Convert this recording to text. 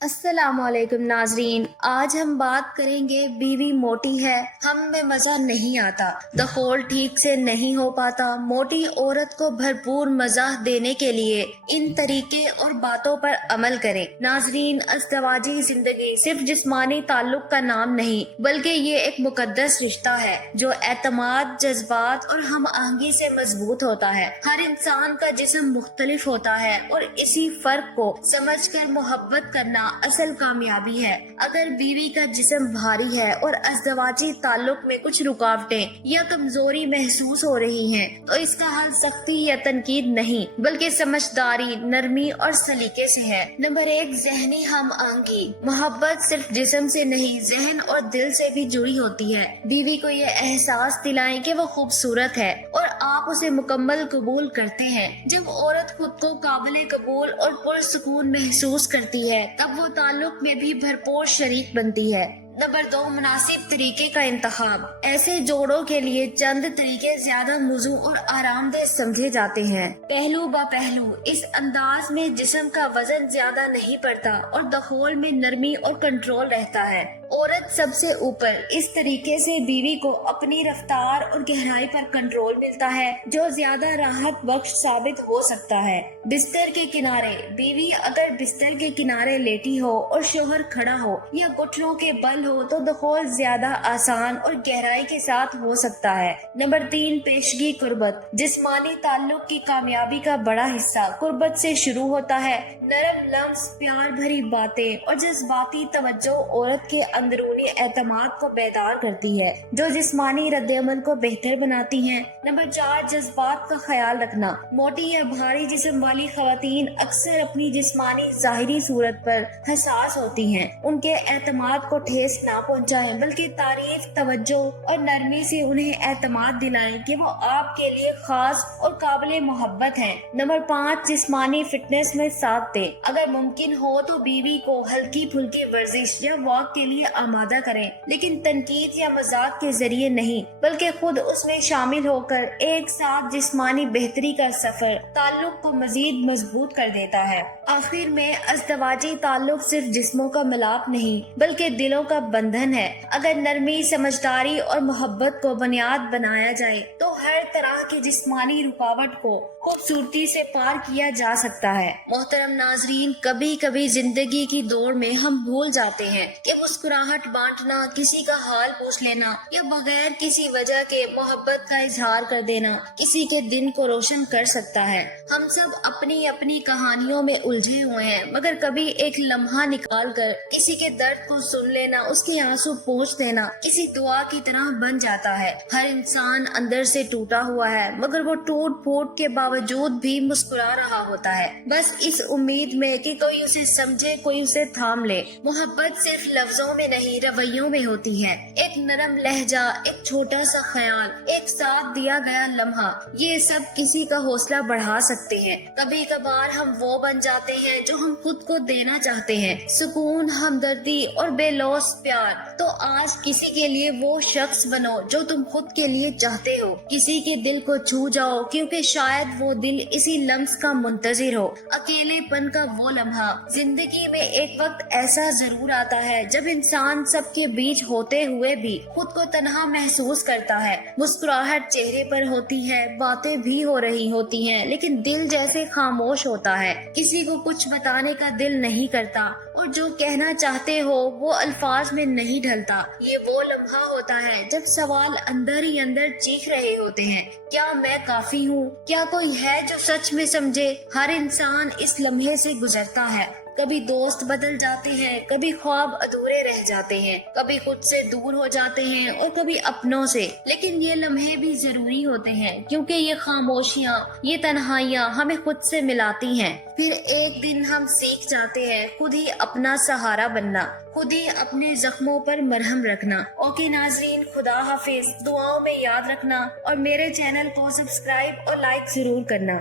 السلام علیکم ناظرین، آج ہم بات کریں گے بیوی موٹی ہے، ہم میں مزہ نہیں آتا، دخول ٹھیک سے نہیں ہو پاتا۔ موٹی عورت کو بھرپور مزہ دینے کے لیے ان طریقے اور باتوں پر عمل کریں۔ ناظرین، ازدواجی زندگی صرف جسمانی تعلق کا نام نہیں بلکہ یہ ایک مقدس رشتہ ہے جو اعتماد، جذبات اور ہم آہنگی سے مضبوط ہوتا ہے۔ ہر انسان کا جسم مختلف ہوتا ہے اور اسی فرق کو سمجھ کر محبت کرنا اصل کامیابی ہے۔ اگر بیوی کا جسم بھاری ہے اور ازدواجی تعلق میں کچھ رکاوٹیں یا کمزوری محسوس ہو رہی ہیں تو اس کا حل سختی یا تنقید نہیں بلکہ سمجھداری، نرمی اور سلیقے سے ہے۔ نمبر 1، ذہنی ہم آہنگی۔ محبت صرف جسم سے نہیں، ذہن اور دل سے بھی جڑی ہوتی ہے۔ بیوی کو یہ احساس دلائیں کہ وہ خوبصورت ہے اور آپ اسے مکمل قبول کرتے ہیں۔ جب عورت خود کو قابل قبول اور پرسکون محسوس کرتی ہے تب وہ تعلق میں بھی بھرپور شریک بنتی ہے۔ نمبر 2، مناسب طریقے کا انتخاب۔ ایسے جوڑوں کے لیے چند طریقے زیادہ موزوں اور آرام دہ سمجھے جاتے ہیں۔ پہلو با پہلو، اس انداز میں جسم کا وزن زیادہ نہیں پڑتا اور دخول میں نرمی اور کنٹرول رہتا ہے۔ عورت سب سے اوپر، اس طریقے سے بیوی کو اپنی رفتار اور گہرائی پر کنٹرول ملتا ہے جو زیادہ راحت بخش ثابت ہو سکتا ہے۔ بستر کے کنارے۔ بیوی اگر بستر کے کنارے لیٹی ہو اور شوہر کھڑا ہو یا گھٹنوں کے بل ہو تو دخول زیادہ آسان اور گہرائی کے ساتھ ہو سکتا ہے۔ نمبر 3، پیشگی قربت۔ جسمانی تعلق کی کامیابی کا بڑا حصہ قربت سے شروع ہوتا ہے۔ نرم لمس، پیار بھری باتیں اور جذباتی توجہ عورت کے اندرونی اعتماد کو بیدار کرتی ہے جو جسمانی رد عمل کو بہتر بناتی ہیں۔ نمبر 4، جذبات کا خیال رکھنا۔ موٹی یا بھاری جسم والی خواتین اکثر اپنی جسمانی ظاہری صورت پر حساس ہوتی ہیں۔ ان کے اعتماد کو ٹھیس نہ پہنچائیں بلکہ تعریف، توجہ اور نرمی سے انہیں اعتماد دلائیں کہ وہ آپ کے لیے خاص اور قابل محبت ہیں۔ نمبر 5، جسمانی فٹنس میں ساتھ دیں۔ اگر ممکن ہو تو بیوی کو ہلکی پھلکی ورزش یا واک کے لیے آمادہ کریں، لیکن تنقید یا مذاق کے ذریعے نہیں بلکہ خود اس میں شامل ہو کر ایک ساتھ جسمانی بہتری کا سفر تعلق کو مزید مضبوط کر دیتا ہے۔ آخر میں، ازدواجی تعلق صرف جسموں کا ملاپ نہیں بلکہ دلوں کا بندھن ہے۔ اگر نرمی، سمجھداری اور محبت کو بنیاد بنایا جائے تو ہر طرح کی جسمانی رکاوٹ کو خوبصورتی سے پار کیا جا سکتا ہے۔ محترم ناظرین، کبھی کبھی زندگی کی دوڑ میں ہم بھول جاتے ہیں کہ مسکراہٹ بانٹنا، کسی کا حال پوچھ لینا یا بغیر کسی وجہ کے محبت کا اظہار کر دینا کسی کے دن کو روشن کر سکتا ہے۔ ہم سب اپنی اپنی کہانیوں میں الجھے ہوئے ہیں، مگر کبھی ایک لمحہ نکال کر کسی کے درد کو سن لینا، اس کے آنسو پوچھ دینا کسی دعا کی طرح بن جاتا ہے۔ ہر انسان اندر سے ٹوٹا ہوا ہے مگر وہ ٹوٹ پھوٹ کے باوجود بھی مسکرا رہا ہوتا ہے، بس اس امید میں کہ کوئی اسے سمجھے، کوئی اسے تھام لے۔ محبت صرف لفظوں میں نہیں، رویوں میں ہوتی ہے۔ ایک نرم لہجہ، ایک چھوٹا سا خیال، ایک ساتھ دیا گیا لمحہ، یہ سب کسی کا حوصلہ بڑھا سکتے ہیں۔ کبھی کبھار ہم وہ بن جاتے ہیں جو ہم خود کو دینا چاہتے ہیں، سکون، ہمدردی اور بے لوث پیار۔ تو آج کسی کے لیے وہ شخص بنو جو تم خود کے لیے چاہتے ہو۔ کسی کے دل کو چھو جاؤ کیونکہ شاید وہ دل اسی لمس کا منتظر ہو۔ اکیلے پن کا وہ لمحہ۔ زندگی میں ایک وقت ایسا ضرور آتا ہے جب انسان سب کے بیچ ہوتے ہوئے بھی خود کو تنہا محسوس کرتا ہے۔ مسکراہٹ چہرے پر ہوتی ہے، باتیں بھی ہو رہی ہوتی ہیں لیکن دل جیسے خاموش ہوتا ہے۔ کسی کو کچھ بتانے کا دل نہیں کرتا اور جو کہنا چاہتے ہو وہ الفاظ میں نہیں ڈھلتا۔ یہ وہ لمحہ ہوتا ہے جب سوال اندر ہی اندر چیخ رہے ہوتے ہیں، کیا میں کافی ہوں؟ کیا کوئی ہے جو سچ میں سمجھے؟ ہر انسان اس لمحے سے گزرتا ہے۔ کبھی دوست بدل جاتے ہیں، کبھی خواب ادھورے رہ جاتے ہیں، کبھی خود سے دور ہو جاتے ہیں اور کبھی اپنوں سے، لیکن یہ لمحے بھی ضروری ہوتے ہیں کیونکہ یہ خاموشیاں، یہ تنہائیاں ہمیں خود سے ملاتی ہیں۔ پھر ایک دن ہم سیکھ جاتے ہیں خود ہی اپنا سہارا بننا، خود ہی اپنے زخموں پر مرہم رکھنا۔ اوکے ناظرین، خدا حافظ، دعاؤں میں یاد رکھنا اور میرے چینل کو سبسکرائب اور لائک ضرور کرنا۔